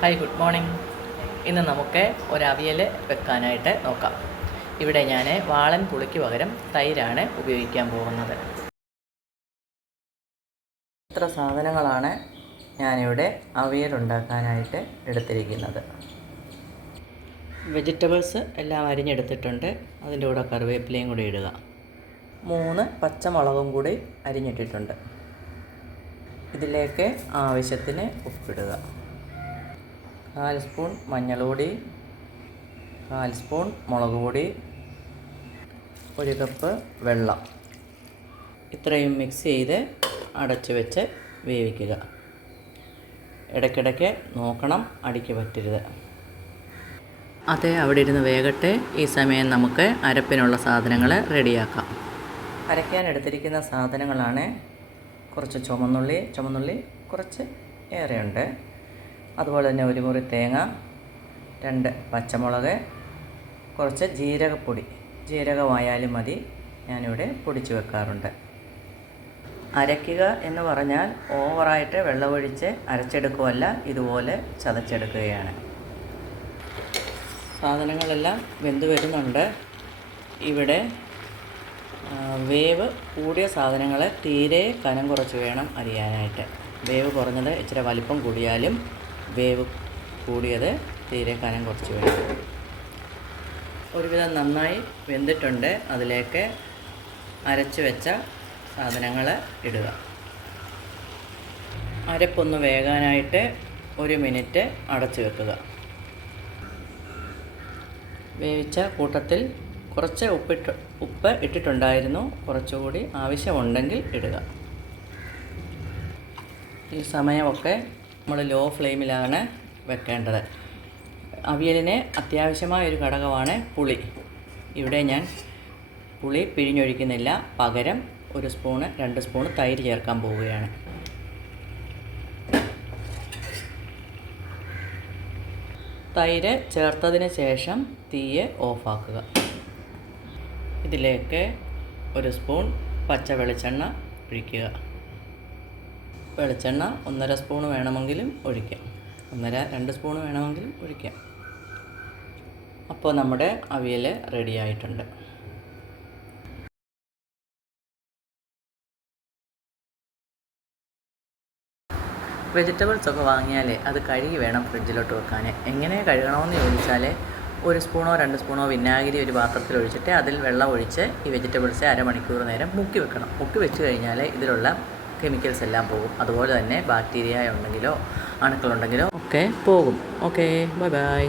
Hi, good morning. ഇന്ന് നമുക്ക് ഒരവിയൽ വെക്കാനായിട്ട് നോക്കാം. ഇവിടെ ഞാൻ വാളൻ പുളിക്ക് പകരം തൈരാണ് ഉപയോഗിക്കാൻ പോകുന്നത്. ഇത്ര സാധനങ്ങളാണ് ഞാനിവിടെ അവിയൽ ഉണ്ടാക്കാനായിട്ട് എടുത്തിരിക്കുന്നത്. വെജിറ്റബിൾസ് എല്ലാം അരിഞ്ഞെടുത്തിട്ടുണ്ട്. അതിൻ്റെ കൂടെ കറിവേപ്പിലയും കൂടി ഇടുക. 3 പച്ചമുളകും കൂടി അരിഞ്ഞിട്ടിട്ടുണ്ട്. ഇതിലേക്ക് ആവശ്യത്തിന് ഉപ്പിടുക. 4 സ്പൂൺ മഞ്ഞൾപ്പൊടി, 4 സ്പൂൺ മുളക് പൊടി, 1 കപ്പ് വെള്ളം. ഇത്രയും മിക്സ് ചെയ്ത് അടച്ചു വെച്ച് വേവിക്കുക. ഇടയ്ക്കിടയ്ക്ക് നോക്കണം, അടിക്ക് പറ്റരുത്. അത് അവിടെ ഇരുന്ന് വേകട്ടെ. ഈ സമയം നമുക്ക് അരപ്പിനുള്ള സാധനങ്ങൾ റെഡിയാക്കാം. അരയ്ക്കാൻ എടുത്തിരിക്കുന്ന സാധനങ്ങളാണ് കുറച്ച് ചുമന്നുള്ളി കുറച്ച് ഏറെയുണ്ട്. അതുപോലെ തന്നെ 1 മുറി തേങ്ങ, 2 പച്ചമുളക്, കുറച്ച് ജീരകപ്പൊടി, ജീരകമായാലും മതി, ഞാനിവിടെ പൊടിച്ച് വെക്കാറുണ്ട്. അരയ്ക്കുക എന്ന് പറഞ്ഞാൽ ഓവറായിട്ട് വെള്ളമൊഴിച്ച് അരച്ചെടുക്കുകയല്ല, ഇതുപോലെ ചതച്ചെടുക്കുകയാണ്. സാധനങ്ങളെല്ലാം വെന്ത് വരുന്നുണ്ട്. ഇവിടെ വേവ് കൂടിയ സാധനങ്ങൾ തീരെ കനം കുറച്ച് വേണം അരിയാനായിട്ട്. വേവ് കുറഞ്ഞത് ഇച്ചിരി വലിപ്പം കൂടിയാലും വേവ് കൂടിയത് തീരെ കനം കുറച്ച് വേണം. ഒരുവിധം നന്നായി വെന്തിട്ടുണ്ട്. അതിലേക്ക് അരച്ച് വെച്ച സാധനങ്ങൾ ഇടുക. അരപ്പൊന്ന് വേകാനായിട്ട് 1 മിനിറ്റ് അടച്ച് വെക്കുക. വേവിച്ച കൂട്ടത്തിൽ കുറച്ച് ഉപ്പ് ഇട്ടിട്ടുണ്ടായിരുന്നു. കുറച്ചുകൂടി ആവശ്യമുണ്ടെങ്കിൽ ഇടുക. ഈ സമയമൊക്കെ നമ്മൾ ലോ ഫ്ലെയിമിലാണ് വെക്കേണ്ടത്. അവിയലിന് അത്യാവശ്യമായ ഒരു ഘടകമാണ് പുളി. ഇവിടെ ഞാൻ പുളി പിഴിഞ്ഞൊഴിക്കുന്നില്ല, പകരം 1 സ്പൂണ് 2 സ്പൂണ് തൈര് ചേർക്കാൻ പോവുകയാണ്. തൈര് ചേർത്തതിന് ശേഷം തീയെ ഓഫാക്കുക. ഇതിലേക്ക് 1 സ്പൂൺ പച്ച വെളിച്ചെണ്ണ ഒഴിക്കുക. വെളിച്ചെണ്ണ 1.5 സ്പൂൺ വേണമെങ്കിലും ഒഴിക്കാം, 1.5-2 സ്പൂൺ വേണമെങ്കിലും ഒഴിക്കാം. അപ്പോൾ നമ്മുടെ അവിയൽ റെഡിയായിട്ടുണ്ട്. വെജിറ്റബിൾസൊക്കെ വാങ്ങിയാൽ അത് കഴുകി വേണം ഫ്രിഡ്ജിലോട്ട് വെക്കാൻ. എങ്ങനെ കഴുകണമെന്ന് ചോദിച്ചാൽ 1 സ്പൂണോ 2 സ്പൂണോ വിനാഗിരി ഒരു പാത്രത്തിൽ ഒഴിച്ചിട്ട് അതിൽ വെള്ളം ഒഴിച്ച് ഈ വെജിറ്റബിൾസ് അരമണിക്കൂർ നേരം മുക്കി വെക്കണം. മുക്കി വെച്ച് കഴിഞ്ഞാൽ ഇതിലുള്ള കെമിക്കൽസ് എല്ലാം പോകും. അതുപോലെ തന്നെ ബാക്ടീരിയ ഉണ്ടെങ്കിലോ അണുക്കളുണ്ടെങ്കിലോ ഒക്കെ പോകും. Okay, bye bye.